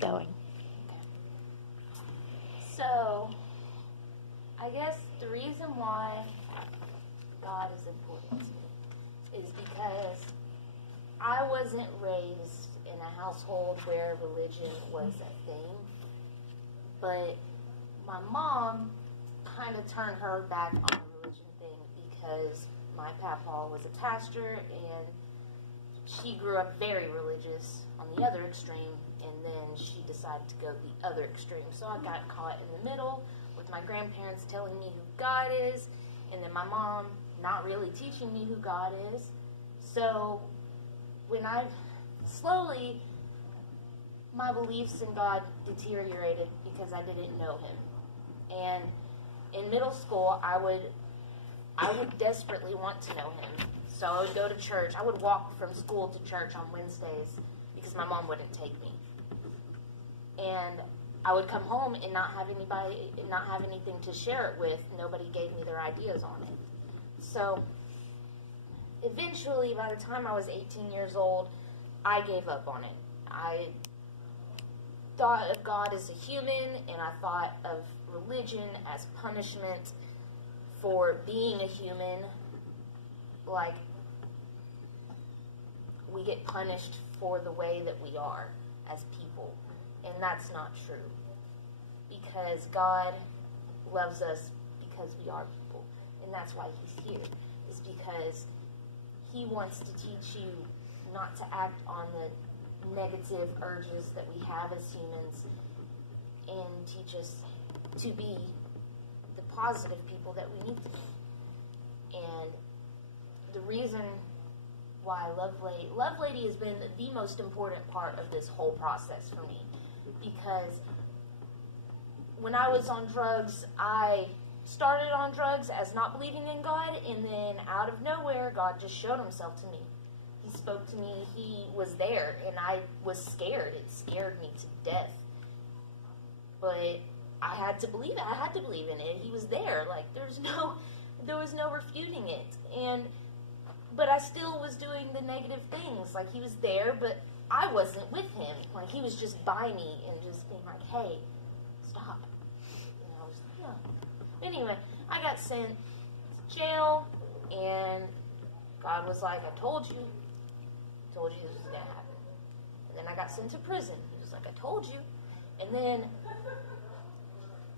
going. So, I guess the reason why God is important to me is because I wasn't raised in a household where religion was a thing, but my mom kind of turned her back on the religion thing because my papa was a pastor and she grew up very religious on the other extreme, and then she decided to go the other extreme. So I got caught in the middle with my grandparents telling me who God is, and then my mom not really teaching me who God is. So when I slowly, my beliefs in God deteriorated because I didn't know him. And in middle school, I would desperately want to know him. So I would go to church. I would walk from school to church on Wednesdays because my mom wouldn't take me. And I would come home and not have anything to share it with. Nobody gave me their ideas on it. So eventually, by the time I was 18 years old, I gave up on it. I thought of God as a human, and I thought of religion as punishment for being a human. Like, we get punished for the way that we are as people. And that's not true. Because God loves us because we are people. And that's why he's here. Is because he wants to teach you not to act on the negative urges that we have as humans, and teach us to be the positive people that we need to be. And the reason why Love Lady has been the most important part of this whole process for me, because when I was on drugs, I started on drugs as not believing in God, and then out of nowhere, God just showed himself to me. He spoke to me. He was there, and I was scared. It scared me to death. But I had to believe it. I had to believe in it. He was there. Like, there was no refuting it. But I still was doing the negative things. Like, he was there, but I wasn't with him. Like, he was just by me and just being like, hey, stop. And I was like, no. Anyway, I got sent to jail, and God was like, I told you this was going to happen. And then I got sent to prison. He was like, I told you. And then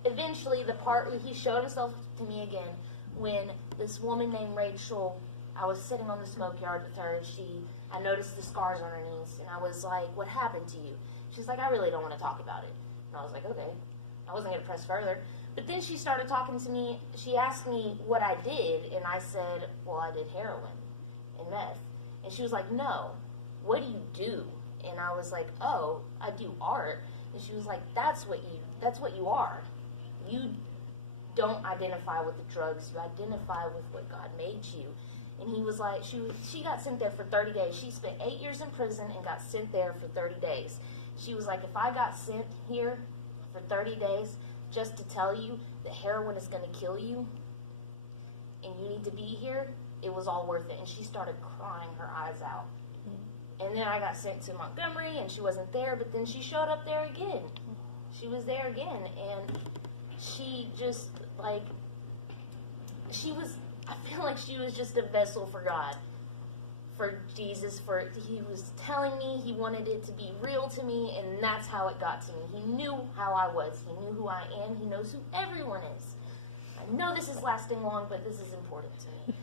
eventually the part where he showed himself to me again, when this woman named Rachel, I was sitting on the smoke yard with her, and I noticed the scars on her knees, and I was like, what happened to you? She's like, I really don't want to talk about it. And I was like, okay. I wasn't going to press further. But then she started talking to me. She asked me what I did, and I said, well, I did heroin and meth. And she was like, no, what do you do? And I was like, oh, I do art. And she was like, that's what you are. You don't identify with the drugs. You identify with what God made you. And he was like, she got sent there for 30 days. She spent 8 years in prison and got sent there for 30 days. She was like, if I got sent here for 30 days just to tell you that heroin is going to kill you and you need to be here, it was all worth it. And she started crying her eyes out. And then I got sent to Montgomery, and she wasn't there, but then she showed up there again. She was there again, and she just, like, I feel like she was just a vessel for God, for Jesus, he was telling me he wanted it to be real to me, and that's how it got to me. He knew how I was. He knew who I am. He knows who everyone is. I know this is lasting long, but this is important to me.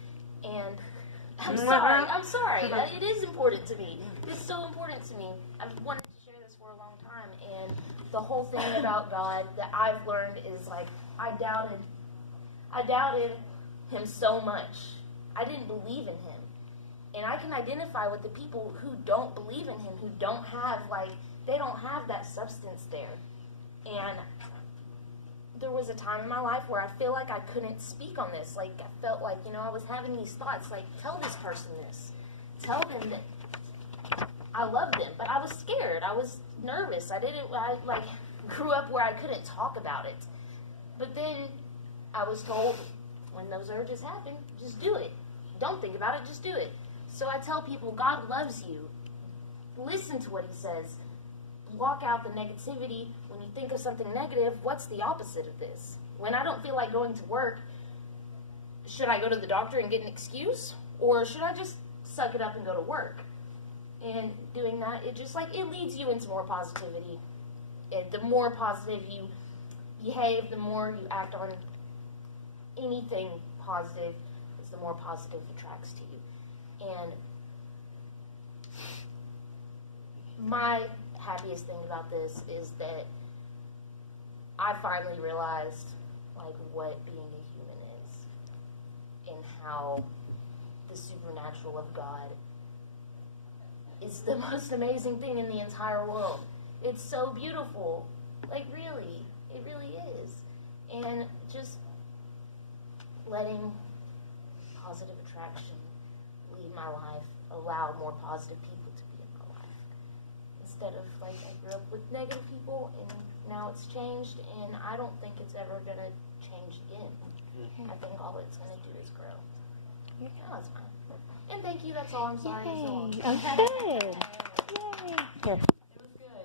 And I'm sorry. It is important to me. It's so important to me. I've wanted to share this for a long time, and the whole thing about God that I've learned is, like, I doubted him so much. I didn't believe in him. And I can identify with the people who don't believe in him, who don't have, they don't have that substance there. And there was a time in my life where I feel like I couldn't speak on this. Like, I felt like, I was having these thoughts, like, tell this person this. Tell them that I love them. But I was scared. I was nervous. I grew up where I couldn't talk about it. But then I was told, when those urges happen, just do it. Don't think about it, just do it. So I tell people, God loves you. Listen to what he says. block out the negativity. When you think of something negative, what's the opposite of this? When I don't feel like going to work, should I go to the doctor and get an excuse? Or should I just suck it up and go to work? And doing that, it just like, it leads you into more positivity. The more positive you behave, the more you act on anything positive, is the more positive attracts to you. And my happiest thing about this is that I finally realized like what being a human is, and how the supernatural of God is the most amazing thing in the entire world. It's so beautiful. Like, really, it really is. And just letting positive attraction lead my life, allow more positive people to be in my life. Instead of, like, I grew up with negative people, and now it's changed, and I don't think it's ever going to change again. I think all it's going to do is grow. No, it's fine. And thank you, that's all. I'm sorry. Yay. Oh, good. Yay. Here.